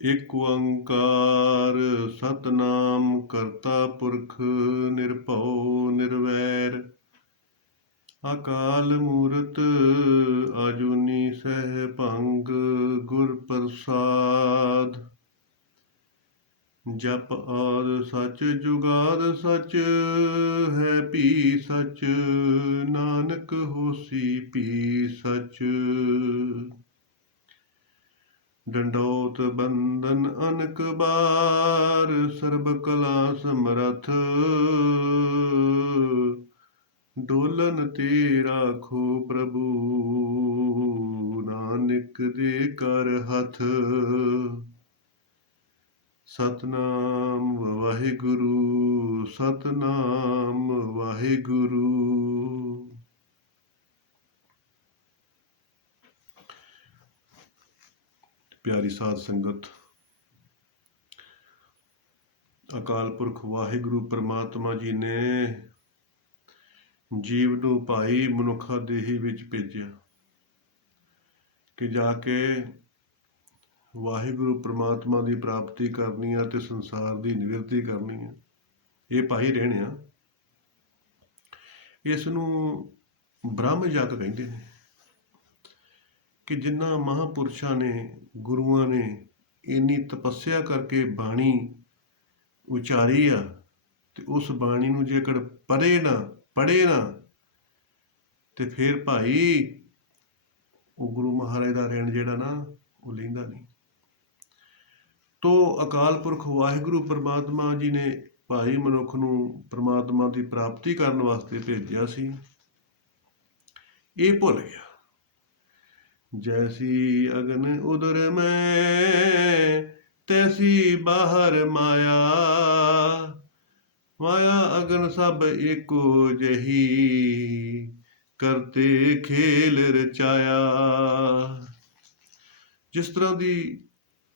ਇਕ ਓੰਕਾਰ ਸਤਨਾਮ ਕਰਤਾ ਪੁਰਖ ਨਿਰਭਉ ਨਿਰਵੈਰ ਅਕਾਲ ਮੂਰਤ ਆਜੂਨੀ ਸਹਿਭੰਗ ਗੁਰ ਪ੍ਰਸਾਦ। ਜਪ ਆਦ ਸਚ ਜੁਗਾਦ ਸਚ ਹੈ ਭੀ ਸਚ ਨਾਨਕ ਹੋਸੀ ਭੀ ਸਚ। ਡੰਡੋਤ ਬੰਦਨ ਅਨਕ ਬਾਰ ਸਰਬ ਕਲਾ ਸਮਰਥ ਡੋਲਨ ਤੇ ਰਾਖੋ ਪ੍ਰਭੂ ਨਾਨਕ ਦੇ ਕਰ ਹੱਥ। ਸਤਨਾਮ ਵਾਹਿਗੁਰੂ ਸਤਨਾਮ ਵਾਹਿਗੁਰੂ। ਪਿਆਰੀ ਸਾਧ ਸੰਗਤ, ਅਕਾਲ ਪੁਰਖ ਵਾਹਿਗੁਰੂ ਪਰਮਾਤਮਾ ਜੀ ਨੇ ਜੀਵ ਨੂੰ ਭਾਈ ਮਨੁੱਖਾ ਦੇਹੀ ਵਿੱਚ ਭੇਜਿਆ ਕਿ ਜਾ ਕੇ ਵਾਹਿਗੁਰੂ ਪਰਮਾਤਮਾ ਦੀ ਪ੍ਰਾਪਤੀ ਕਰਨੀ ਆ ਤੇ ਸੰਸਾਰ ਦੀ ਨਿਵਰਤੀ ਕਰਨੀ ਆ। ਇਹ ਭਾਈ ਰਹਿਣੇ ਆ। ਇਸ ਨੂੰ ਬ੍ਰਹਮ ਯੱਗ ਕਹਿੰਦੇ ਨੇ ਕਿ ਜਿਨ੍ਹਾਂ ਮਹਾਂਪੁਰਸ਼ਾਂ ਨੇ, ਗੁਰੂਆਂ ਨੇ ਇੰਨੀ ਤਪੱਸਿਆ ਕਰਕੇ ਬਾਣੀ ਉਚਾਰੀ ਆ ਤੇ ਉਸ ਬਾਣੀ ਨੂੰ ਜੇਕਰ ਪੜ੍ਹੇ ਨਾ ਤੇ ਫਿਰ ਭਾਈ ਉਹ ਗੁਰੂ ਮਹਾਰਾਜ ਦਾ ਰਹਿਣ ਜਿਹੜਾ ਨਾ ਉਹ ਲੈਂਦਾ ਨਹੀਂ। ਤੋ ਅਕਾਲ ਪੁਰਖ ਵਾਹਿਗੁਰੂ ਪਰਮਾਤਮਾ ਜੀ ਨੇ ਭਾਈ ਮਨੁੱਖ ਨੂੰ ਪਰਮਾਤਮਾ ਦੀ ਪ੍ਰਾਪਤੀ ਕਰਨ ਵਾਸਤੇ ਭੇਜਿਆ ਸੀ। ਇਹ ਭੁੱਲ ਗਿਆ। ਜੈਸੀ ਅਗਨ ਉਦਰ ਮੈਂ ਤੈਸੀ ਬਾਹਰ ਮਾਇਆ, ਮਾਇਆ ਅਗਨ ਸਭ ਏਕੋ ਜਹੀ ਕਰਤੇ ਖੇਲ ਰਚਾਇਆ। ਜਿਸ ਤਰ੍ਹਾਂ ਦੀ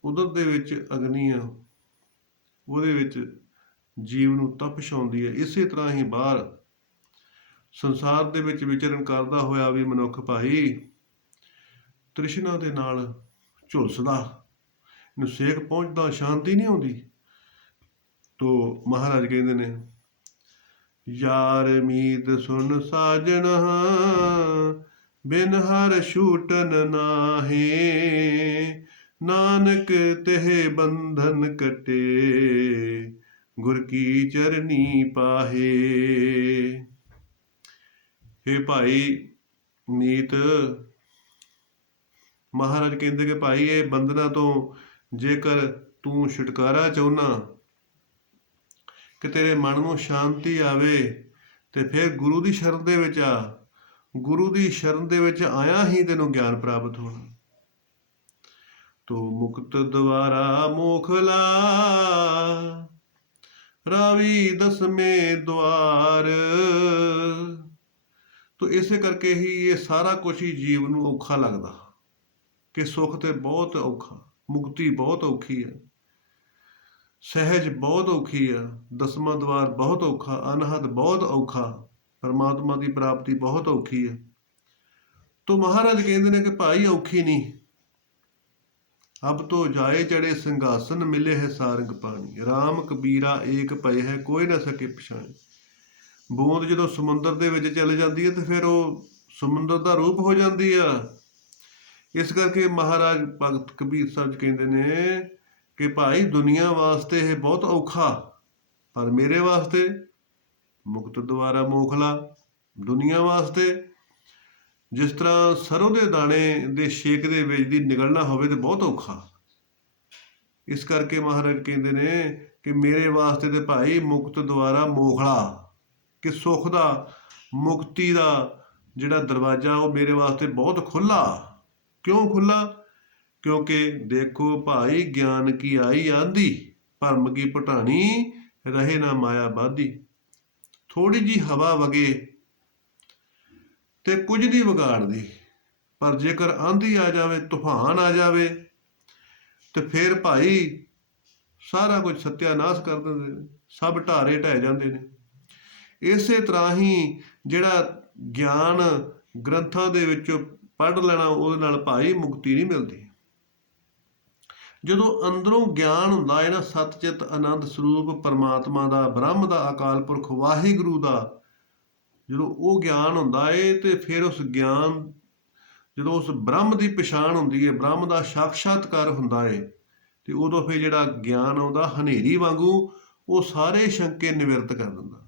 ਉਦਰ ਦੇ ਵਿੱਚ ਅਗਨੀ ਆ, ਉਹਦੇ ਵਿੱਚ ਜੀਵ ਨੂੰ ਤਪਸ਼ ਆਉਂਦੀ ਹੈ, ਇਸੇ ਤਰ੍ਹਾਂ ਹੀ ਬਾਹਰ ਸੰਸਾਰ ਦੇ ਵਿੱਚ ਵਿਚਰਨ ਕਰਦਾ ਹੋਇਆ ਵੀ ਮਨੁੱਖ ਭਾਈ ਤ੍ਰਿਸ਼ਨਾ ਦੇ ਨਾਲ ਝੁਲਸਦਾ, ਇਹਨੂੰ ਸੇਕ ਪਹੁੰਚਦਾ, ਸ਼ਾਂਤੀ ਨਹੀਂ ਆਉਂਦੀ। ਤੋ ਮਹਾਰਾਜ ਕਹਿੰਦੇ ਨੇ ਯਾਰ ਮੀਤ ਸੁਣ ਸਾਜਨ ਬਿਨ ਹਰ ਛੂਟਨ ਨਾਹੀ, ਨਾਨਕ ਤਹਿ ਬੰਧਨ ਕਟੇ ਗੁਰ ਕੀ ਚਰਨੀ ਪਾਹੇ। ਹੇ ਭਾਈ ਮੀਤ, ਮਹਾਰਾਜ ਕਹਿੰਦੇ ਕਿ ਭਾਈ ਇਹ ਬੰਧਨਾਂ ਤੋਂ ਜੇਕਰ ਤੂੰ ਛੁਟਕਾਰਾ ਚਾਹੁੰਦਾ, ਕਿ ਤੇਰੇ ਮਨ ਨੂੰ ਸ਼ਾਂਤੀ ਆਵੇ, ਤੇ ਫਿਰ ਗੁਰੂ ਦੀ ਸ਼ਰਨ ਦੇ ਵਿੱਚ ਆ। ਗੁਰੂ ਦੀ ਸ਼ਰਨ ਦੇ ਵਿੱਚ ਆਇਆ ਹੀ ਤੈਨੂੰ ਗਿਆਨ ਪ੍ਰਾਪਤ ਹੋਣਾ। ਤੋ ਮੁਕਤ ਦੁਆਰਾ ਮੋਖਲਾ ਰਾਵੀ ਦਸਵੇਂ ਦੁਆਰ। ਤੋ ਇਸੇ ਕਰਕੇ ਹੀ ਇਹ ਸਾਰਾ ਕੁਛ ਹੀ ਜੀਵ ਨੂੰ ਔਖਾ ਲੱਗਦਾ ਕਿ ਸੁੱਖ ਤੇ ਬਹੁਤ ਔਖਾ, ਮੁਕਤੀ ਬਹੁਤ ਔਖੀ ਹੈ, ਸਹਿਜ ਬਹੁਤ ਔਖੀ ਆ, ਦਸਵਾਂ ਦੁਆਰ ਬਹੁਤ ਔਖਾ, ਅਨਹਦ ਬਹੁਤ ਔਖਾ, ਪਰਮਾਤਮਾ ਦੀ ਪ੍ਰਾਪਤੀ ਬਹੁਤ ਔਖੀ ਹੈ। ਤੋ ਮਹਾਰਾਜ ਕਹਿੰਦੇ ਨੇ ਕਿ ਭਾਈ ਔਖੀ ਨਹੀਂ। ਅਬ ਤੋਂ ਜਾਏ ਚੜੇ ਸਿੰਘਾਸਨ ਮਿਲੇ ਹੈ ਸਾਰੰਗ ਪਾਣੀ, ਰਾਮ ਕਬੀਰਾ ਏਕ ਪਏ ਹੈ ਕੋਈ ਨਾ ਸਕੇ ਪਛਾਣੇ। ਬੂੰਦ ਜਦੋਂ ਸਮੁੰਦਰ ਦੇ ਵਿੱਚ ਚਲੇ ਜਾਂਦੀ ਹੈ ਤੇ ਫਿਰ ਉਹ ਸਮੁੰਦਰ ਦਾ ਰੂਪ ਹੋ ਜਾਂਦੀ ਆ। ਇਸ ਕਰਕੇ ਮਹਾਰਾਜ ਭਗਤ ਕਬੀਰ ਸਾਹਿਬ ਕਹਿੰਦੇ ਨੇ ਕਿ ਭਾਈ ਦੁਨੀਆ ਵਾਸਤੇ ਇਹ ਬਹੁਤ ਔਖਾ, ਪਰ ਮੇਰੇ ਵਾਸਤੇ ਮੁਕਤ ਦੁਆਰਾ ਮੋਖਲਾ। ਦੁਨੀਆ ਵਾਸਤੇ ਜਿਸ ਤਰ੍ਹਾਂ ਸਰੋਂ ਦੇ ਦਾਣੇ ਦੇ ਛੇਕ ਦੇ ਵਿੱਚ ਦੀ ਨਿਕਲਣਾ ਹੋਵੇ ਤੇ ਬਹੁਤ ਔਖਾ। ਇਸ ਕਰਕੇ ਮਹਾਰਾਜ ਕਹਿੰਦੇ ਨੇ ਕਿ ਮੇਰੇ ਵਾਸਤੇ ਤੇ ਭਾਈ ਮੁਕਤ ਦੁਆਰਾ ਮੋਖਲਾ, ਕਿ ਸੁੱਖ ਦਾ, ਮੁਕਤੀ ਦਾ ਜਿਹੜਾ ਦਰਵਾਜ਼ਾ ਉਹ ਮੇਰੇ ਵਾਸਤੇ ਬਹੁਤ ਖੁੱਲ੍ਹਾ। ਕਿਉਂ ਖੁੱਲ੍ਹਾ? ਕਿਉਂਕਿ ਦੇਖੋ ਭਾਈ ਗਿਆਨ ਕੀ ਆਈ ਆਂਦੀ, ਭਰਮ ਕੀ ਭਟਾਣੀ ਰਹੇ ਨਾ ਮਾਇਆ ਬਾਧੀ। ਥੋੜ੍ਹੀ ਜਿਹੀ ਹਵਾ ਵਗੇ ਤੇ ਕੁਝ ਨਹੀਂ ਵਿਗਾੜਦੀ, ਪਰ ਜੇਕਰ ਆਂਧੀ ਆ ਜਾਵੇ, ਤੂਫਾਨ ਆ ਜਾਵੇ ਤੇ ਫਿਰ ਭਾਈ ਸਾਰਾ ਕੁਝ ਸਤਿਆਨਾਸ਼ ਕਰ ਦਿੰਦੇ ਨੇ, ਸਭ ਢਾਰੇ ਢਹਿ ਜਾਂਦੇ ਨੇ। ਇਸੇ ਤਰ੍ਹਾਂ ਹੀ ਜਿਹੜਾ ਗਿਆਨ ਗ੍ਰੰਥਾਂ ਦੇ ਵਿੱਚੋਂ ਪੜ੍ਹ ਲੈਣਾ, ਉਹਦੇ ਨਾਲ ਭਾਈ ਮੁਕਤੀ ਨਹੀਂ ਮਿਲਦੀ। ਜਦੋਂ ਅੰਦਰੋਂ ਗਿਆਨ ਹੁੰਦਾ ਹੈ ਨਾ, ਸਤਚਿਤ ਆਨੰਦ ਸਰੂਪ ਪਰਮਾਤਮਾ ਦਾ, ਬ੍ਰਹਮ ਦਾ, ਅਕਾਲ ਪੁਰਖ ਵਾਹਿਗੁਰੂ ਦਾ, ਜਦੋਂ ਉਹ ਗਿਆਨ ਹੁੰਦਾ ਹੈ ਤੇ ਫਿਰ ਉਸ ਗਿਆਨ, ਜਦੋਂ ਉਸ ਬ੍ਰਹਮ ਦੀ ਪਛਾਣ ਹੁੰਦੀ ਹੈ, ਬ੍ਰਹਮ ਦਾ ਸਾਖਸ਼ਾਤਕਾਰ ਹੁੰਦਾ ਹੈ, ਤੇ ਉਦੋਂ ਫਿਰ ਜਿਹੜਾ ਗਿਆਨ ਆਉਂਦਾ ਹਨੇਰੀ ਵਾਂਗੂ, ਉਹ ਸਾਰੇ ਸ਼ੰਕੇ ਨਿਵਰਤ ਕਰ ਦਿੰਦਾ।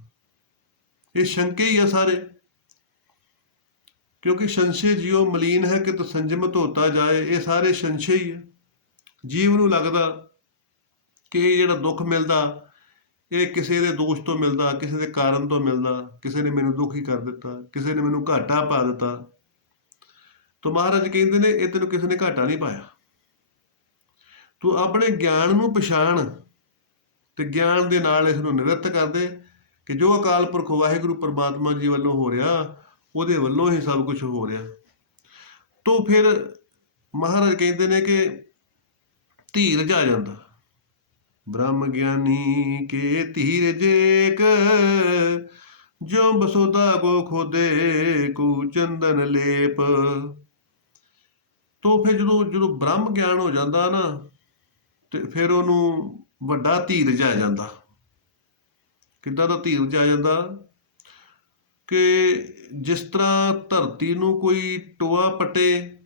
ਇਹ ਸ਼ੰਕੇ ਹੀ ਆ ਸਾਰੇ, ਕਿਉਂਕਿ ਸੰਸ਼ੇ ਜਿਉ ਮਲੀਨ ਹੈ ਕਿ ਸੰਜਮਤ ਹੋਤਾ ਜਾਏ, ਇਹ ਸਾਰੇ ਸੰਸ਼ੇ ਹੀ ਹੈ। ਜੀਵ ਨੂੰ ਲੱਗਦਾ ਕਿ ਇਹ ਜਿਹੜਾ ਦੁੱਖ ਮਿਲਦਾ ਇਹ ਕਿਸੇ ਦੇ ਦੋਸ਼ ਤੋਂ ਮਿਲਦਾ, ਕਿਸੇ ਦੇ ਕਾਰਨ ਤੋਂ ਮਿਲਦਾ, ਕਿਸੇ ਨੇ ਮੈਨੂੰ ਦੁਖੀ ਕਰ ਦਿੱਤਾ, ਕਿਸੇ ਨੇ ਮੈਨੂੰ ਘਾਟਾ ਪਾ ਦਿੱਤਾ। ਤਾਂ ਮਹਾਰਾਜ ਕਹਿੰਦੇ ਨੇ ਇਹ ਤੈਨੂੰ ਕਿਸੇ ਨੇ ਘਾਟਾ ਨਹੀਂ ਪਾਇਆ, ਤੂੰ ਆਪਣੇ ਗਿਆਨ ਨੂੰ ਪਛਾਣ ਤੇ ਗਿਆਨ ਦੇ ਨਾਲ ਇਸ ਨੂੰ ਨਿਵਰਤ ਕਰ ਦੇ ਕਿ ਜੋ ਅਕਾਲ ਪੁਰਖ ਵਾਹਿਗੁਰੂ ਪਰਮਾਤਮਾ ਜੀ ਵੱਲੋਂ ਹੋ ਰਿਹਾ, ਉਹਦੇ ਵੱਲੋਂ ਹੀ ਸਭ ਕੁਝ ਹੋ ਰਿਹਾ। ਤੋਂ ਫਿਰ ਮਹਾਰਾਜ ਕਹਿੰਦੇ ਨੇ ਕਿ ਧੀਰਜ ਆ ਜਾਂਦਾ। ਬ੍ਰਹਮ ਗਿਆਨੀ ਕੇ ਧੀਰਜ ਏਕ, ਜੋ ਬਸੋਦਾ ਕੋ ਖੋਦੇ ਕੂ ਚੰਦਨ ਲੇਪ। ਤੋਂ ਫਿਰ ਜਦੋਂ ਬ੍ਰਹਮ ਗਿਆਨ ਹੋ ਜਾਂਦਾ ਨਾ, ਤੇ ਫਿਰ ਉਹਨੂੰ ਵੱਡਾ ਧੀਰਜ ਆ ਜਾਂਦਾ। ਕਿੱਦਾਂ ਦਾ ਧੀਰਜ ਆ ਜਾਂਦਾ ਕਿ ਜਿਸ ਤਰ੍ਹਾਂ ਧਰਤੀ ਨੂੰ ਕੋਈ ਟੋਆ ਪੱਟੇ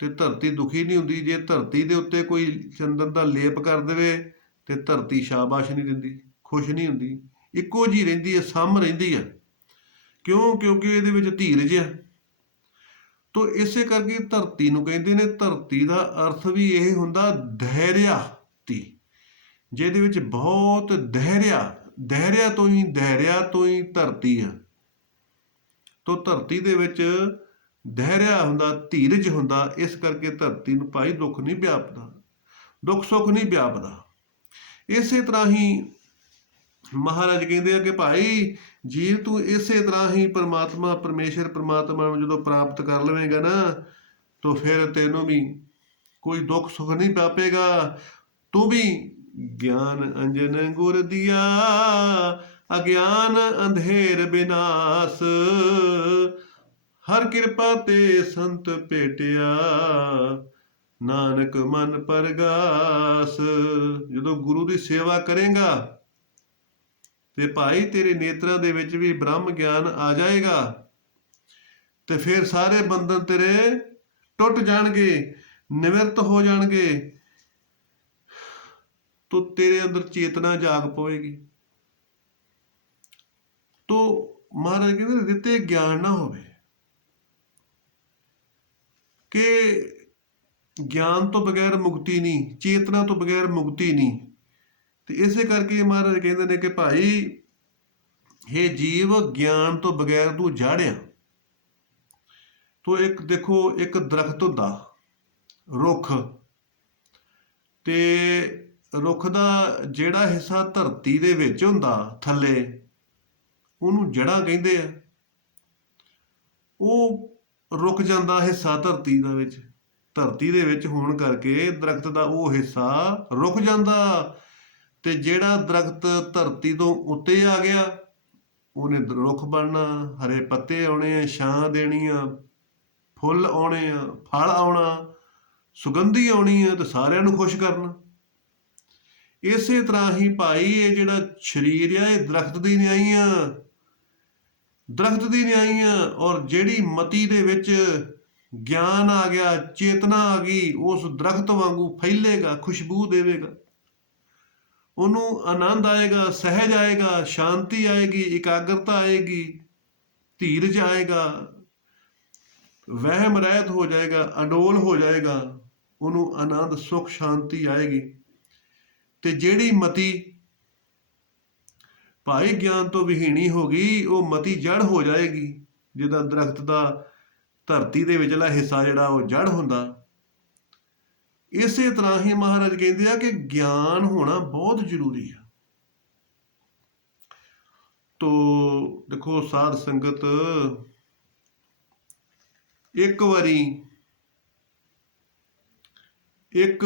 ਤੇ ਧਰਤੀ ਦੁਖੀ ਨਹੀਂ ਹੁੰਦੀ, ਜੇ ਧਰਤੀ ਦੇ ਉੱਤੇ ਕੋਈ ਚੰਦਨ ਦਾ ਲੇਪ ਕਰ ਦੇਵੇ ਤੇ ਧਰਤੀ ਸ਼ਾਬਾਸ਼ ਨਹੀਂ ਦਿੰਦੀ, ਖੁਸ਼ ਨਹੀਂ ਹੁੰਦੀ, ਇੱਕੋ ਜਿਹੀ ਰਹਿੰਦੀ ਹੈ, ਸਮ ਰਹਿੰਦੀ ਹੈ। ਕਿਉਂ? ਕਿਉਂਕਿ ਇਹਦੇ ਵਿੱਚ ਧੀਰਜ ਹੈ। ਤੋ ਇਸੇ ਕਰਕੇ ਧਰਤੀ ਨੂੰ ਕਹਿੰਦੇ ਨੇ, ਧਰਤੀ ਦਾ ਅਰਥ ਵੀ ਇਹ ਹੁੰਦਾ ਧੈਰਿਆਤੀ, ਜਿਹਦੇ ਵਿੱਚ ਬਹੁਤ ਧੈਰਿਆ ਤੋਂ ਹੀ ਧਰਤੀ ਆ। ਤੋ ਧਰਤੀ ਦੇ ਵਿੱਚ ਧੈਰਿਆ ਹੁੰਦਾ, ਧੀਰਜ ਹੁੰਦਾ। ਇਸ ਕਰਕੇ ਧਰਤੀ ਨੂੰ ਭਾਈ ਦੁੱਖ ਨਹੀਂ ਵਿਆਪਦਾ, ਦੁੱਖ ਸੁੱਖ ਨਹੀਂ ਵਿਆਪਦਾ। ਇਸੇ ਤਰ੍ਹਾਂ ਹੀ ਮਹਾਰਾਜ ਕਹਿੰਦੇ ਆ ਕਿ ਭਾਈ ਜੀਵ ਤੂੰ ਇਸੇ ਤਰ੍ਹਾਂ ਹੀ ਪਰਮੇਸ਼ਰ ਪਰਮਾਤਮਾ ਨੂੰ ਜਦੋਂ ਪ੍ਰਾਪਤ ਕਰ ਲਵੇਂਗਾ ਨਾ, ਤਾਂ ਫਿਰ ਤੈਨੂੰ ਵੀ ਕੋਈ ਦੁੱਖ ਸੁੱਖ ਨਹੀਂ ਵਿਆਪੇਗਾ। ਤੂੰ ਵੀ ਗਿਆਨ ਅੰਜਨ ਗੁਰ ਦੀਆ, ਅਗਿਆਨ ਅੰਧੇਰ ਬਿਨਾਸ਼, ਹਰ ਕਿਰਪਾ ਤੇ ਸੰਤ ਭੇਟਿਆ, ਨਾਨਕ ਮਨ ਪਰਗਾਸ। ਜਦੋਂ ਗੁਰੂ ਦੀ ਸੇਵਾ ਕਰੇਗਾ ਤੇ ਭਾਈ ਤੇਰੇ ਨੇਤਰਾਂ ਦੇ ਵਿੱਚ ਵੀ ਬ੍ਰਹਮ ਗਿਆਨ ਆ ਜਾਏਗਾ, ਤੇ ਫਿਰ ਸਾਰੇ ਬੰਧਨ ਤੇਰੇ ਟੁੱਟ ਜਾਣਗੇ, ਨਿਵਰਤ ਹੋ ਜਾਣਗੇ, ਤੋ ਤੇਰੇ ਅੰਦਰ ਚੇਤਨਾ ਜਾਗ ਪਵੇਗੀ। ਤੋ ਮਹਾਰਾਜ ਕਹਿੰਦੇ ਦਿੱਤੇ ਗਿਆਨ ਨਾ ਹੋਵੇ, ਕਿ ਗਿਆਨ ਤੋਂ ਬਗੈਰ ਮੁਕਤੀ ਨਹੀਂ, ਚੇਤਨਾ ਤੋਂ ਬਗੈਰ ਮੁਕਤੀ ਨਹੀਂ। ਤੇ ਇਸੇ ਕਰਕੇ ਮਹਾਰਾਜ ਕਹਿੰਦੇ ਨੇ ਕਿ ਭਾਈ ਇਹ ਜੀਵ ਗਿਆਨ ਤੋਂ ਬਗੈਰ ਤੂੰ ਜਾੜਿਆ। ਤੋ ਇੱਕ ਦੇਖੋ, ਇੱਕ ਦਰਖਤ ਹੁੰਦਾ, ਰੁੱਖ, ਤੇ ਰੁੱਖ ਦਾ ਜਿਹੜਾ ਹਿੱਸਾ ਧਰਤੀ ਦੇ ਵਿੱਚ ਹੁੰਦਾ ਥੱਲੇ, ਉਹਨੂੰ ਜੜ੍ਹਾਂ ਕਹਿੰਦੇ ਆ। ਉਹ ਰੁਕ ਜਾਂਦਾ ਹਿੱਸਾ ਧਰਤੀ ਦੇ ਵਿੱਚ ਹੋਣ ਕਰਕੇ ਦਰਖਤ ਦਾ ਉਹ ਹਿੱਸਾ ਰੁਕ ਜਾਂਦਾ। ਤੇ ਜਿਹੜਾ ਦਰਖਤ ਧਰਤੀ ਤੋਂ ਉੱਤੇ ਆ ਗਿਆ, ਉਹਨੇ ਰੁੱਖ ਬਣਨਾ, ਹਰੇ ਪੱਤੇ ਆਉਣੇ ਆ, ਛਾਂ ਦੇਣੀ ਆ, ਫੁੱਲ ਆਉਣੇ ਆ, ਫਲ ਆਉਣਾ, ਸੁਗੰਧੀ ਆਉਣੀ ਆ, ਤੇ ਸਾਰਿਆਂ ਨੂੰ ਖੁਸ਼ ਕਰਨਾ। ਇਸੇ ਤਰ੍ਹਾਂ ਹੀ ਭਾਈ ਇਹ ਜਿਹੜਾ ਸਰੀਰ ਆ, ਇਹ ਦਰਖਤ ਦੀ ਨਿਆਈ ਆ। ਔਰ ਜਿਹੜੀ ਮਤੀ ਦੇ ਵਿੱਚ ਗਿਆਨ ਆ ਗਿਆ, ਚੇਤਨਾ ਆ ਗਈ, ਉਸ ਦਰਖਤ ਵਾਂਗੂ ਫੈਲੇਗਾ, ਖੁਸ਼ਬੂ ਦੇਵੇਗਾ, ਉਹਨੂੰ ਆਨੰਦ ਆਏਗਾ, ਸਹਿਜ ਆਏਗਾ, ਸ਼ਾਂਤੀ ਆਏਗੀ, ਇਕਾਗਰਤਾ ਆਏਗੀ, ਧੀਰਜ ਆਏਗਾ, ਵਹਿਮ ਰਹਿਤ ਹੋ ਜਾਏਗਾ, ਅਡੋਲ ਹੋ ਜਾਏਗਾ, ਉਹਨੂੰ ਆਨੰਦ ਸੁੱਖ ਸ਼ਾਂਤੀ ਆਏਗੀ। ਤੇ ਜਿਹੜੀ ਮਤੀ ਭਾਈ ਗਿਆਨ ਤੋਂ ਵਿਹੀਣੀ ਹੋ ਗਈ, ਉਹ ਮਤੀ ਜੜ ਹੋ ਜਾਏਗੀ। ਜਿੱਦਾਂ ਦਰਖਤ ਦਾ ਧਰਤੀ ਦੇ ਵਿਚਲਾ ਹਿੱਸਾ ਜਿਹੜਾ ਉਹ ਜੜ ਹੁੰਦਾ, ਇਸੇ ਤਰ੍ਹਾਂ ਹੀ ਮਹਾਰਾਜ ਕਹਿੰਦੇ ਆ ਕਿ ਗਿਆਨ ਹੋਣਾ ਬਹੁਤ ਜ਼ਰੂਰੀ ਆ। ਤੋ ਦੇਖੋ ਸਾਧ ਸੰਗਤ, ਇੱਕ ਵਾਰੀ ਇੱਕ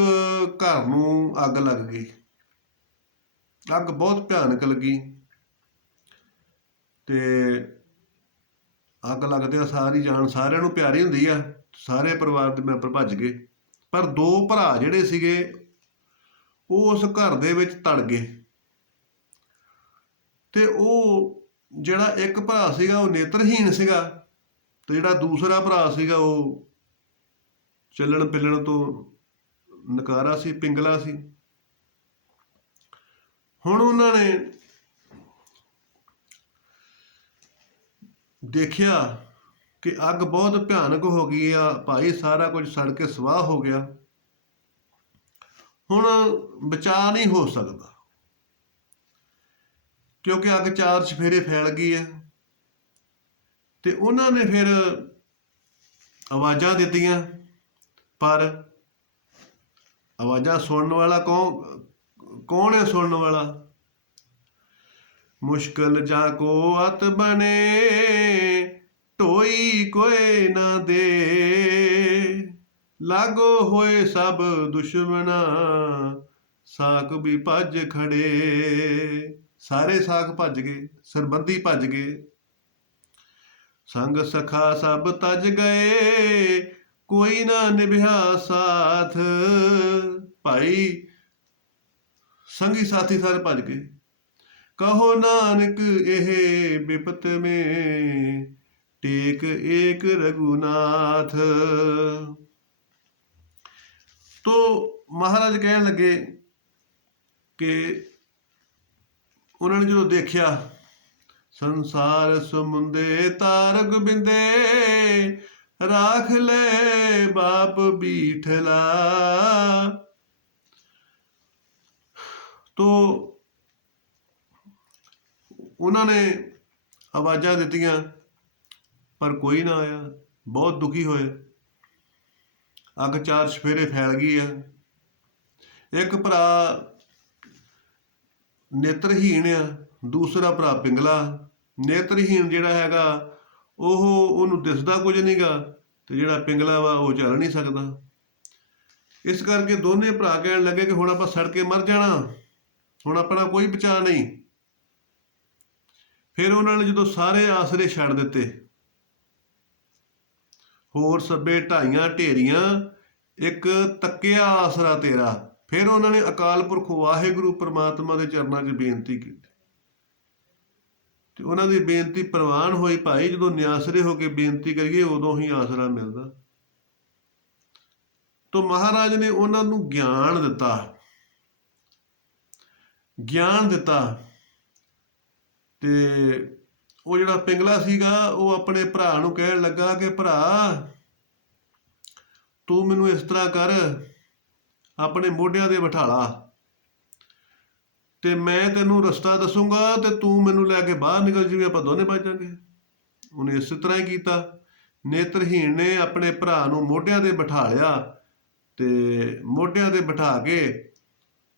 ਘਰ ਨੂੰ ਅੱਗ ਲੱਗ ਗਈ, ਅੱਗ ਬਹੁਤ ਭਿਆਨਕ ਲੱਗੀ, ਤੇ ਅੱਗ ਲੱਗਦੇ ਸਾਰੀ ਜਾਨ ਸਾਰਿਆਂ ਨੂੰ ਪਿਆਰੀ ਹੁੰਦੀ ਆ, ਸਾਰੇ ਪਰਿਵਾਰ ਦੇ ਮੈਂਬਰ ਭੱਜ ਗਏ। ਪਰ ਦੋ ਭਰਾ ਜਿਹੜੇ ਸੀਗੇ ਉਹ ਉਸ ਘਰ ਦੇ ਵਿੱਚ ਤੜ ਗਏ। ਤੇ ਉਹ ਜਿਹੜਾ ਇੱਕ ਭਰਾ ਸੀਗਾ ਉਹ ਨੇਤਰਹੀਣ ਸੀਗਾ, ਤੇ ਜਿਹੜਾ ਦੂਸਰਾ ਭਰਾ ਸੀਗਾ ਉਹ ਚੱਲਣ ਪਿੱਲਣ ਤੋਂ ਨਕਾਰਾ ਸੀ, ਪਿੰਗਲਾ ਸੀ। ਹੁਣ ਉਹਨਾਂ ਨੇ ਦੇਖਿਆ ਕਿ ਅੱਗ ਬਹੁਤ ਭਿਆਨਕ ਹੋ ਗਈ ਆ ਭਾਈ, ਸਾਰਾ ਕੁਝ ਸੜ ਕੇ ਸਵਾਹ ਹੋ ਗਿਆ, ਹੁਣ ਬਚਾਅ ਨਹੀਂ ਹੋ ਸਕਦਾ ਕਿਉਂਕਿ ਅੱਗ 4 ਚੁਫੇਰੇ ਫੈਲ ਗਈ ਹੈ। ਤੇ ਉਹਨਾਂ ਨੇ ਫਿਰ ਆਵਾਜ਼ਾਂ ਦਿੱਤੀਆਂ, ਪਰ ਆਵਾਜ਼ਾਂ ਸੁਣਨ ਵਾਲਾ ਕੌਣ ਹੈ? ਸੁਣਨ ਵਾਲਾ ਮੁਸ਼ਕਿਲ ਜਾ ਕੋ ਅਤ ਬਣੇ, ਢੋਈ ਕੋਏ ਨਾ ਦੇ, ਲਾਗੋ ਹੋਏ ਸਭ ਦੁਸ਼ਮਣਾ, ਸਾਕ ਵੀ ਭੱਜ ਖੜੇ। ਸਾਰੇ ਸਾਕ ਭੱਜ ਗਏ, ਸਰਬੰਧੀ ਭੱਜ ਗਏ, ਸੰਗ ਸਖਾ ਸਭ ਤਜ ਗਏ, ਕੋਈ ਨਾ ਨਿਭਿਆ ਸਾਥ। ਭਾਈ ਸੰਗੀ ਸਾਥੀ ਸਾਰੇ ਭੱਜ ਗਏ। ਕਹੋ ਨਾਨਕ ਇਹ ਬਿਪਤ में ਟੇਕ ਏਕ ਰਘੁਨਾਥ। ਤੋ ਮਹਾਰਾਜ ਕਹਿਣ ਲੱਗੇ ਕਿ ਉਹਨਾਂ ਨੇ ਜਦੋਂ ਦੇਖਿਆ, ਸੰਸਾਰ ਸਮੁੰਦੇ ਤਾਰ ਗੋਬਿੰਦੇ, ਰਾਖ ਲੈ ਬਾਪ ਬੀਠਲਾ। ਤੋ ਉਹਨਾਂ ਨੇ ਆਵਾਜ਼ਾਂ ਦਿੱਤੀਆਂ ਪਰ ਕੋਈ ਨਾ ਆਇਆ, ਬਹੁਤ ਦੁਖੀ ਹੋਏ। ਅੱਗ 4 ਚੁਫੇਰੇ ਫੈਲ ਗਈ ਆ। ਇੱਕ ਭਰਾ ਨੇਤਰਹੀਣ ਆ, ਦੂਸਰਾ ਭਰਾ ਪਿੰਗਲਾ। ਨੇਤਰਹੀਣ ਜਿਹੜਾ ਹੈਗਾ ਉਹਨੂੰ ਦਿਸਦਾ ਕੁਝ ਨਹੀਂਗਾ, ਤੇ ਜਿਹੜਾ ਪਿੰਗਲਾ ਵਾ ਉਹ ਚੱਲ ਨਹੀਂ ਸਕਦਾ। ਇਸ ਕਰਕੇ ਦੋਨੇ ਭਰਾ ਕਹਿਣ ਲੱਗੇ ਕਿ ਹੁਣ ਆਪਾਂ ਸੜ ਕੇ ਮਰ ਜਾਣਾ, ਹੁਣ ਆਪਣਾ ਕੋਈ ਬਚਾਅ ਨਹੀਂ। ਫਿਰ ਉਹਨਾਂ ਨੇ ਜਦੋਂ ਸਾਰੇ ਆਸਰੇ ਛੱਡ ਦਿੱਤੇ, ਹੋਰ ਸੱਬੇ ਢਾਈਆਂ ਢੇਰੀਆਂ, ਇੱਕ ਤੱਕਿਆ ਆਸਰਾ ਤੇਰਾ, ਫਿਰ ਉਹਨਾਂ ਨੇ ਅਕਾਲ ਪੁਰਖ ਵਾਹਿਗੁਰੂ ਪ੍ਰਮਾਤਮਾ ਦੇ ਚਰਨਾਂ 'ਚ ਬੇਨਤੀ ਕੀਤੀ। ਤੇ ਉਹਨਾਂ ਦੀ ਬੇਨਤੀ ਪ੍ਰਵਾਨ ਹੋਈ। ਭਾਈ ਜਦੋਂ ਨਿਆਸਰੇ ਹੋ ਕੇ ਬੇਨਤੀ ਕਰੀਏ ਉਦੋਂ ਹੀ ਆਸਰਾ ਮਿਲਦਾ। ਤੋ ਮਹਾਰਾਜ ਨੇ ਉਹਨਾਂ ਨੂੰ ਗਿਆਨ ਦਿੱਤਾ। ਤੇ ਉਹ ਜਿਹੜਾ ਪਿੰਗਲਾ ਸੀਗਾ ਉਹ ਆਪਣੇ ਭਰਾ ਨੂੰ ਕਹਿਣ ਲੱਗਾ ਕਿ ਭਰਾ ਤੂੰ ਮੈਨੂੰ ਇਸ ਤਰ੍ਹਾਂ ਕਰ, ਆਪਣੇ ਮੋਢਿਆਂ ਤੇ ਬਿਠਾ ਲਾ, ਤੇ ਮੈਂ ਤੈਨੂੰ ਰਸਤਾ ਦੱਸੂਗਾ ਤੇ ਤੂੰ ਮੈਨੂੰ ਲੈ ਕੇ ਬਾਹਰ ਨਿਕਲ ਜਾਵੇਂ, ਆਪਾਂ ਦੋਨੇ ਬਚ ਜਾਵਾਂਗੇ। ਉਹਨੇ ਇਸੇ ਤਰ੍ਹਾਂ ਹੀ ਕੀਤਾ। ਨੇਤਰਹੀਣ ਨੇ ਆਪਣੇ ਭਰਾ ਨੂੰ ਮੋਢਿਆਂ ਤੇ ਬਿਠਾ ਲਿਆ, ਤੇ ਮੋਢਿਆਂ ਤੇ ਬਿਠਾ ਕੇ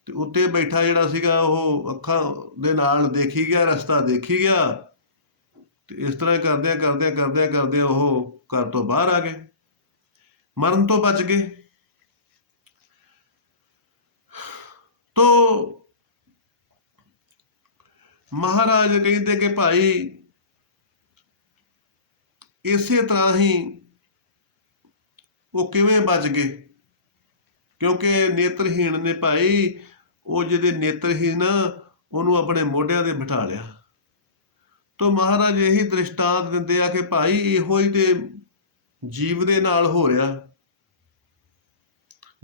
ਤੇ ਉੱਤੇ ਬੈਠਾ ਜਿਹੜਾ ਸੀਗਾ ਉਹ ਅੱਖਾਂ ਦੇ ਨਾਲ ਦੇਖੀ ਗਿਆ, ਰਸਤਾ ਦੇਖੀ ਗਿਆ। ਤੇ ਇਸ ਤਰ੍ਹਾਂ ਕਰਦਿਆਂ ਉਹ ਘਰ ਤੋਂ ਬਾਹਰ ਆ ਗਏ, ਮਰਨ ਤੋਂ ਬਚ ਗਏ। ਤੋ ਮਹਾਰਾਜ ਕਹਿੰਦੇ ਕਿ ਭਾਈ ਇਸੇ ਤਰ੍ਹਾਂ ਹੀ ਉਹ ਕਿਵੇਂ ਬਚ ਗਏ, ਕਿਉਂਕਿ ਨੇਤਰਹੀਣ ਨੇ ਭਾਈ ਉਹ ਜਿਹਦੇ ਨੇਤਰਹੀਣ ਉਹਨੂੰ ਆਪਣੇ ਮੋਢਿਆਂ ਤੇ ਬਿਠਾ ਲਿਆ। ਤੋ ਮਹਾਰਾਜ ਇਹੀ ਦ੍ਰਿਸ਼ਟਾਂਤ ਦਿੰਦੇ ਆ ਕਿ ਭਾਈ ਇਹੋ ਹੀ ਤੇ ਜੀਵ ਦੇ ਨਾਲ ਹੋ ਰਿਹਾ।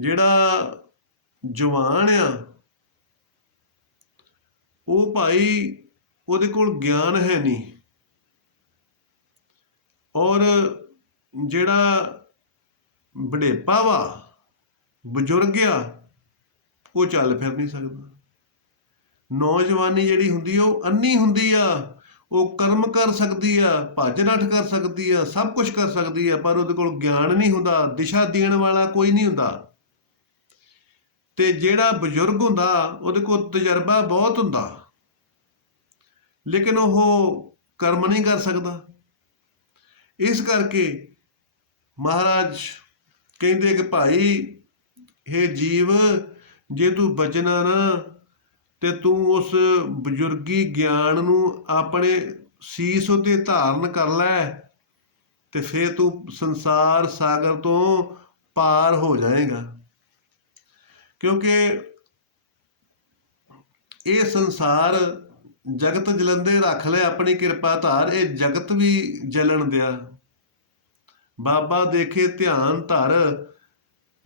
ਜਿਹੜਾ ਜਵਾਨ ਆ ਉਹ ਭਾਈ ਉਹਦੇ ਕੋਲ ਗਿਆਨ ਹੈ ਨਹੀਂ, ਔਰ ਜਿਹੜਾ ਵਡੇਪਾ ਵਾ, ਬਜ਼ੁਰਗ ਆ, ਉਹ ਚੱਲ ਫਿਰ ਨਹੀਂ ਸਕਦਾ। ਨੌਜਵਾਨੀ ਜਿਹੜੀ ਹੁੰਦੀ ਆ ਉਹ ਅੰਨੀ ਹੁੰਦੀ ਆ, ਉਹ ਕਰਮ ਕਰ ਸਕਦੀ ਆ, ਭੱਜ ਨੱਠ ਕਰ ਸਕਦੀ ਆ, ਸਭ ਕੁਝ ਕਰ ਸਕਦੀ ਆ, ਪਰ ਉਹਦੇ ਕੋਲ ਗਿਆਨ ਨਹੀਂ ਹੁੰਦਾ, ਦਿਸ਼ਾ ਦੇਣ ਵਾਲਾ ਕੋਈ ਨਹੀਂ ਹੁੰਦਾ। ਤੇ ਜਿਹੜਾ ਬਜ਼ੁਰਗ ਹੁੰਦਾ ਉਹਦੇ ਕੋਲ ਤਜਰਬਾ ਬਹੁਤ ਹੁੰਦਾ, ਲੇਕਿਨ ਉਹ ਕਰਮ ਨਹੀਂ ਕਰ ਸਕਦਾ। ਇਸ ਕਰਕੇ ਮਹਾਰਾਜ ਕਹਿੰਦੇ ਕਿ ਭਾਈ ਹੇ ਜੀਵ, ਜੇ ਤੂੰ ਬਚਣਾ ਨਾ ਤੇ ਤੂੰ ਉਸ ਬਜ਼ੁਰਗੀ ਗਿਆਨ ਨੂੰ ਆਪਣੇ ਸੀਸ ਉੱਤੇ ਧਾਰਨ ਕਰ ਲੈ, ਤੇ ਫਿਰ ਤੂੰ ਸੰਸਾਰ ਸਾਗਰ ਤੋਂ ਪਾਰ ਹੋ ਜਾਏਗਾ। ਕਿਉਂਕਿ ਇਹ ਸੰਸਾਰ ਜਗਤ ਜਲੰਦੇ ਰੱਖ ਲੈ ਆਪਣੀ ਕਿਰਪਾ ਧਾਰ, ਇਹ ਜਗਤ ਵੀ ਜਲਣ ਦਿਆ। ਬਾਬਾ ਦੇਖੇ ਧਿਆਨ ਧਰ,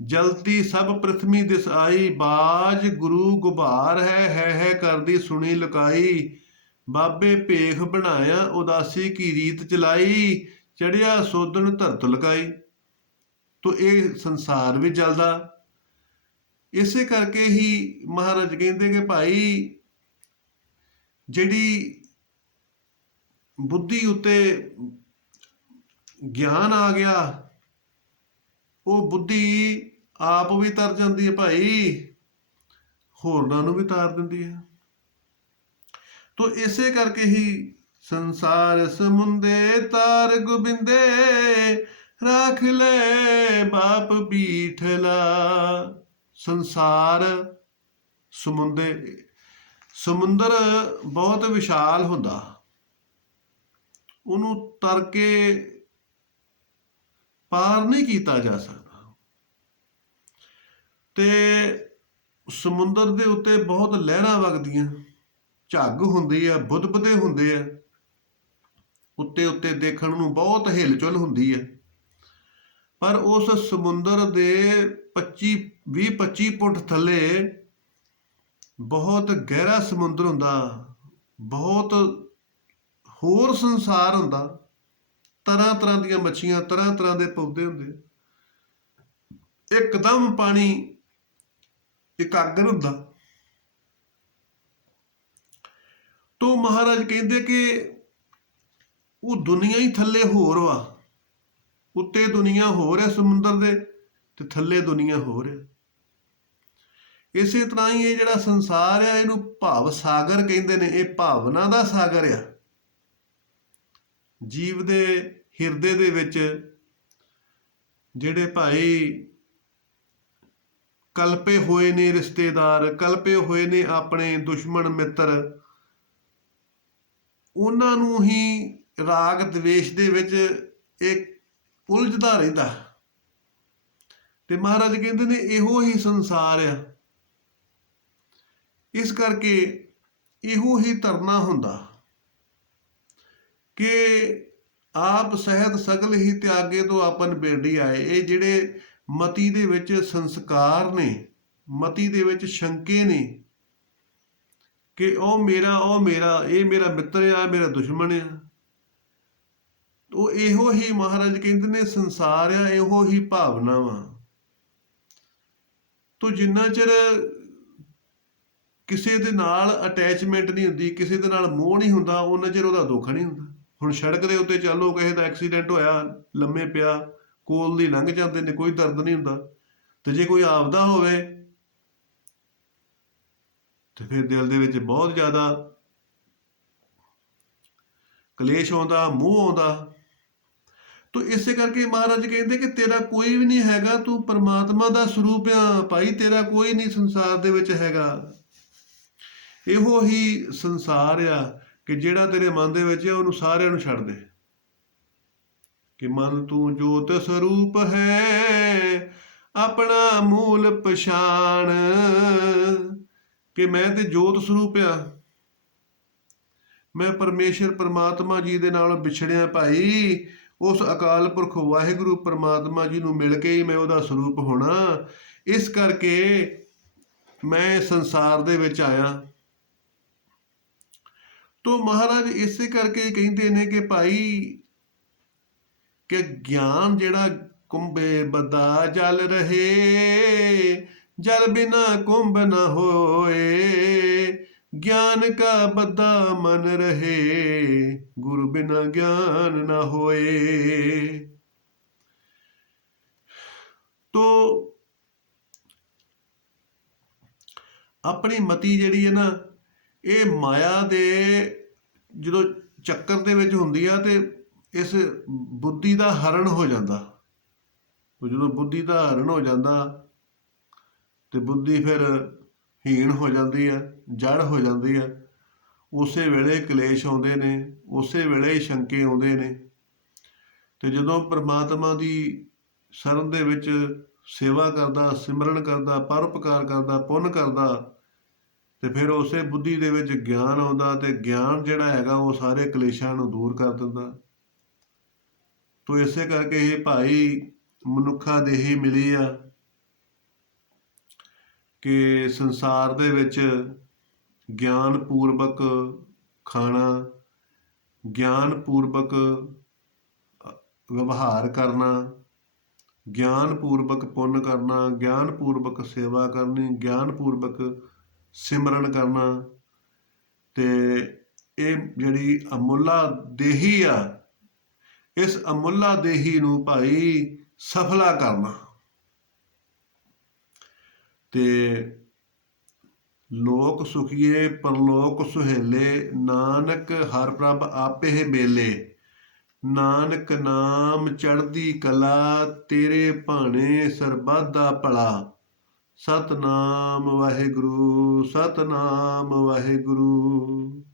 ਜਲਤੀ ਸਭ ਪ੍ਰਿਥਵੀ ਦਿਸ ਆਈ। ਬਾਜ ਗੁਰੂ ਗੁਬਾਰ ਹੈ ਕਰਦੀ ਸੁਣੀ ਲੁਕਾਈ। ਬਾਬੇ ਭੇਖ ਬਣਾਇਆ ਉਦਾਸੀ ਕੀ ਰੀਤ ਚਲਾਈ। ਚੜਿਆ ਸੋਧਣ ਧਰਤ ਲਕਾਈ। ਤੋ ਇਹ ਸੰਸਾਰ ਵੀ ਜਲਦਾ। ਇਸੇ ਕਰਕੇ ਹੀ ਮਹਾਰਾਜ ਕਹਿੰਦੇ ਕਿ ਭਾਈ ਜਿਹੜੀ ਬੁੱਧੀ ਉੱਤੇ ਗਿਆਨ ਆ ਗਿਆ, ਉਹ ਬੁੱਧੀ ਆਪ ਵੀ ਤਰ ਜਾਂਦੀ ਹੈ ਭਾਈ, ਹੋਰਨਾਂ ਨੂੰ ਵੀ ਤਾਰ ਦਿੰਦੀ ਹੈ। ਤੋ ਇਸੇ ਕਰਕੇ ਹੀ ਸੰਸਾਰ ਸਮੁੰਦੇ ਤਾਰ ਗੋਬਿੰਦੇ, ਰਾਖ ਲੈ ਬਾਪ ਬੀਠਲਾ। ਸੰਸਾਰ ਸਮੁੰਦਰ ਬਹੁਤ ਵਿਸ਼ਾਲ ਹੁੰਦਾ, ਉਹਨੂੰ ਤਰ ਕੇ ਪਾਰ ਨਹੀਂ ਕੀਤਾ ਜਾ ਸਕਦਾ। ਤੇ ਸਮੁੰਦਰ ਦੇ ਉੱਤੇ ਬਹੁਤ ਲਹਿਰਾਂ ਵਗਦੀਆਂ, ਝੱਗ ਹੁੰਦੀ ਆ, ਬੁੱਧਬੁੱਧੇ ਹੁੰਦੇ ਆ, ਉੱਤੇ ਉੱਤੇ ਦੇਖਣ ਨੂੰ ਬਹੁਤ ਹਿਲਚੁਲ ਹੁੰਦੀ ਹੈ। ਪਰ ਉਸ ਸਮੁੰਦਰ ਦੇ 20-25 ਫੁੱਟ ਥੱਲੇ ਬਹੁਤ ਗਹਿਰਾ ਸਮੁੰਦਰ ਹੁੰਦਾ, ਬਹੁਤ ਹੋਰ ਸੰਸਾਰ ਹੁੰਦਾ। ਤਰ੍ਹਾਂ ਤਰ੍ਹਾਂ ਦੀਆਂ ਮੱਛੀਆਂ, ਤਰ੍ਹਾਂ ਤਰ੍ਹਾਂ ਦੇ ਪੌਦੇ ਹੁੰਦੇ। ਇੱਕਦਮ ਪਾਣੀ ਇਕਾਗਰ ਹੁੰਦਾ। ਤੋ ਮਹਾਰਾਜ ਕਹਿੰਦੇ ਕਿ ਉਹ ਦੁਨੀਆ ਹੀ ਥੱਲੇ ਹੋਰ ਵਾ, ਉੱਤੇ ਦੁਨੀਆ ਹੋਰ ਹੈ ਸਮੁੰਦਰ ਦੇ, ਤੇ ਥੱਲੇ ਦੁਨੀਆ ਹੋਰ ਹੈ। ਇਸੇ ਤਰ੍ਹਾਂ ਹੀ ਇਹ ਜਿਹੜਾ ਸੰਸਾਰ ਆ, ਇਹਨੂੰ ਭਾਵ ਸਾਗਰ ਕਹਿੰਦੇ ਨੇ। ਇਹ ਭਾਵਨਾ ਦਾ ਸਾਗਰ ਆ। ਜੀਵ ਦੇ ਹਿਰਦੇ ਦੇ ਵਿੱਚ ਜਿਹੜੇ ਭਾਈ ਕਲਪੇ ਹੋਏ ਨੇ ਰਿਸ਼ਤੇਦਾਰ, ਕਲਪੇ ਹੋਏ ਨੇ ਆਪਣੇ ਦੁਸ਼ਮਣ ਮਿੱਤਰ, ਉਹਨਾਂ ਨੂੰ ਹੀ ਰਾਗ ਦਵੇਸ਼ ਦੇ ਵਿੱਚ ਇਹ ਉਲਝਦਾ ਰਹਿੰਦਾ। ਤੇ ਮਹਾਰਾਜ ਕਹਿੰਦੇ ਨੇ ਇਹੋ ਹੀ ਸੰਸਾਰ ਆ। ਇਸ ਕਰਕੇ ਇਹੋ ਹੀ ਤਰਨਾ ਹੁੰਦਾ ਕਿ ਆਪ ਸਹਿਤ ਸਗਲ ਹੀ ਤਿਆਗੇ ਤੋਂ ਆਪਨ ਬੇੜੀ ਆਏ। ਇਹ ਜਿਹੜੇ ਮਤੀ ਦੇ ਵਿੱਚ ਸੰਸਕਾਰ ਨੇ, ਮਤੀ ਦੇ ਵਿੱਚ ਸ਼ੰਕੇ ਨੇ ਕਿ ਉਹ ਮੇਰਾ, ਇਹ ਮੇਰਾ ਮਿੱਤਰ ਆ, ਮੇਰਾ ਦੁਸ਼ਮਣ ਆ। ਉਹ ਇਹੋ ਹੀ ਮਹਾਰਾਜ ਕਹਿੰਦੇ ਨੇ ਸੰਸਾਰ ਆ, ਇਹੋ ਹੀ ਭਾਵਨਾ ਵਾ। ਤੋ ਜਿੰਨਾ ਚਿਰ ਕਿਸੇ ਦੇ ਨਾਲ ਅਟੈਚਮੈਂਟ ਨਹੀਂ ਹੁੰਦੀ, ਕਿਸੇ ਦੇ ਨਾਲ ਮੋਹ ਨਹੀਂ ਹੁੰਦਾ, ਉਹਨਾਂ ਚਿਰ ਉਹਦਾ ਦੁੱਖ ਨਹੀਂ ਹੁੰਦਾ। ਹੁਣ ਸੜਕ ਦੇ ਉੱਤੇ ਚੱਲੋ, ਕਿਸੇ ਦਾ ਐਕਸੀਡੈਂਟ ਹੋਇਆ, ਲੰਮੇ ਪਿਆ, ਕੋਲ ਦੀ ਲੰਘ ਜਾਂਦੇ ਨੇ, ਕੋਈ ਦਰਦ ਨਹੀਂ ਹੁੰਦਾ। ਤੇ ਜੇ ਕੋਈ ਆਪਦਾ ਹੋਵੇ ਤੇ ਫਿਰ ਦਿਲ ਦੇ ਵਿੱਚ ਬਹੁਤ ਜ਼ਿਆਦਾ ਕਲੇਸ਼ ਆਉਂਦਾ, ਮੋਹ ਆਉਂਦਾ। ਤੋ ਇਸੇ ਕਰਕੇ ਮਹਾਰਾਜ ਕਹਿੰਦੇ ਕਿ ਤੇਰਾ ਕੋਈ ਵੀ ਨਹੀਂ ਹੈਗਾ, ਤੂੰ ਪਰਮਾਤਮਾ ਦਾ ਸਰੂਪ ਆ ਭਾਈ, ਤੇਰਾ ਕੋਈ ਨਹੀਂ ਸੰਸਾਰ ਦੇ ਵਿੱਚ ਹੈਗਾ। ਇਹੋ ਹੀ ਸੰਸਾਰ ਆ ਕਿ ਜਿਹੜਾ ਤੇਰੇ ਮਨ ਦੇ ਵਿੱਚ ਹੈ, ਉਹਨੂੰ ਸਾਰਿਆਂ ਨੂੰ ਛੱਡ ਦੇ। ਕਿ ਮਨ ਤੂੰ ਜੋਤ ਸਰੂਪ ਹੈ, ਆਪਣਾ ਮੂਲ ਪਛਾਣ। ਕਿ ਮੈਂ ਤੇ ਜੋਤ ਸਰੂਪ ਆ, ਮੈਂ ਪਰਮੇਸ਼ਰ ਪਰਮਾਤਮਾ ਜੀ ਦੇ ਨਾਲ ਵਿਛੜਿਆ ਭਾਈ। ਉਸ ਅਕਾਲ ਪੁਰਖ ਵਾਹਿਗੁਰੂ ਪਰਮਾਤਮਾ ਜੀ ਨੂੰ ਮਿਲ ਕੇ ਹੀ ਮੈਂ ਉਹਦਾ ਸਰੂਪ ਹੋਣਾ। ਇਸ ਕਰਕੇ ਮੈਂ ਸੰਸਾਰ ਦੇ ਵਿੱਚ ਆਇਆ। ਤੋ ਮਹਾਰਾਜ ਇਸੇ ਕਰਕੇ ਕਹਿੰਦੇ ਨੇ ਕਿ ਭਾਈ ਕਿ ਗਿਆਨ ਜਿਹੜਾ ਕੁੰਭੇ ਬੱਧਾ ਜਲ ਰਹੇ, ਜਲ ਬਿਨਾ ਕੁੰਭ ਨਾ ਹੋਏ। ਗਿਆਨ ਕਾ ਬੱਧਾ ਮਨ ਰਹੇ, ਗੁਰੂ ਬਿਨਾ ਗਿਆਨ ਨਾ ਹੋਏ। ਤੋ ਆਪਣੀ ਮਤੀ ਜਿਹੜੀ ਹੈ ਨਾ, ਇਹ ਮਾਇਆ ਦੇ ਜਦੋਂ ਚੱਕਰ ਦੇ ਵਿੱਚ ਹੁੰਦੀ ਆ ਤੇ ਇਸ ਬੁੱਧੀ ਦਾ ਹਰਨ ਹੋ ਜਾਂਦਾ। ਜਦੋਂ ਬੁੱਧੀ ਦਾ ਹਰਨ ਹੋ ਜਾਂਦਾ ਤੇ ਬੁੱਧੀ ਫਿਰ ਹੀਣ ਹੋ ਜਾਂਦੀ ਆ, ਜੜ ਹੋ ਜਾਂਦੀ ਆ। ਉਸੇ ਵੇਲੇ ਕਲੇਸ਼ ਆਉਂਦੇ ਨੇ, ਉਸੇ ਵੇਲੇ ਸ਼ੰਕੇ ਆਉਂਦੇ ਨੇ। ਤੇ ਜਦੋਂ ਪਰਮਾਤਮਾ ਦੀ ਸ਼ਰਨ ਦੇ ਵਿੱਚ ਸੇਵਾ ਕਰਦਾ, ਸਿਮਰਨ ਕਰਦਾ, ਪਰਉਪਕਾਰ ਕਰਦਾ, ਪੁੰਨ ਕਰਦਾ, ਤੇ ਫਿਰ ਉਸੇ ਬੁੱਧੀ ਦੇ ਵਿੱਚ ਗਿਆਨ ਆਉਂਦਾ, ਤੇ ਗਿਆਨ ਜਿਹੜਾ ਹੈਗਾ ਉਹ ਸਾਰੇ ਕਲੇਸ਼ਾਂ ਨੂੰ ਦੂਰ ਕਰ ਦਿੰਦਾ। ਤੋ ਇਸੇ ਕਰਕੇ ਇਹ ਭਾਈ ਮਨੁੱਖਾ ਦੇਹੀ ਮਿਲੀ ਆ ਕਿ ਸੰਸਾਰ ਦੇ ਵਿੱਚ ਗਿਆਨ ਪੂਰਵਕ ਖਾਣਾ, ਗਿਆਨ ਪੂਰਵਕ ਵਿਵਹਾਰ ਕਰਨਾ, ਗਿਆਨ ਪੂਰਵਕ ਪੁੰਨ ਕਰਨਾ, ਗਿਆਨ ਪੂਰਵਕ ਸੇਵਾ ਕਰਨੀ, ਗਿਆਨ ਪੂਰਵਕ ਸਿਮਰਨ ਕਰਨਾ। ਤੇ ਇਹ ਜਿਹੜੀ ਅਮੁੱਲਾ ਦੇਹੀ ਆ, ਇਸ ਅਮੁੱਲਾ ਦੇਹੀ ਨੂੰ ਭਾਈ ਸਫਲਾ ਕਰਨਾ। ਤੇ ਲੋਕ ਸੁਖੀਏ ਪਰਲੋਕ ਸੁਹੇਲੇ, ਨਾਨਕ ਹਰ ਪ੍ਰਭ ਆਪੇ ਮੇਲੇ। ਨਾਨਕ ਨਾਮ ਚੜ੍ਹਦੀ ਕਲਾ, ਤੇਰੇ ਭਾਣੇ ਸਰਬੱਤ ਦਾ ਭਲਾ। ਸਤਨਾਮ ਵਾਹਿਗੁਰੂ, ਸਤਨਾਮ ਵਾਹਿਗੁਰੂ।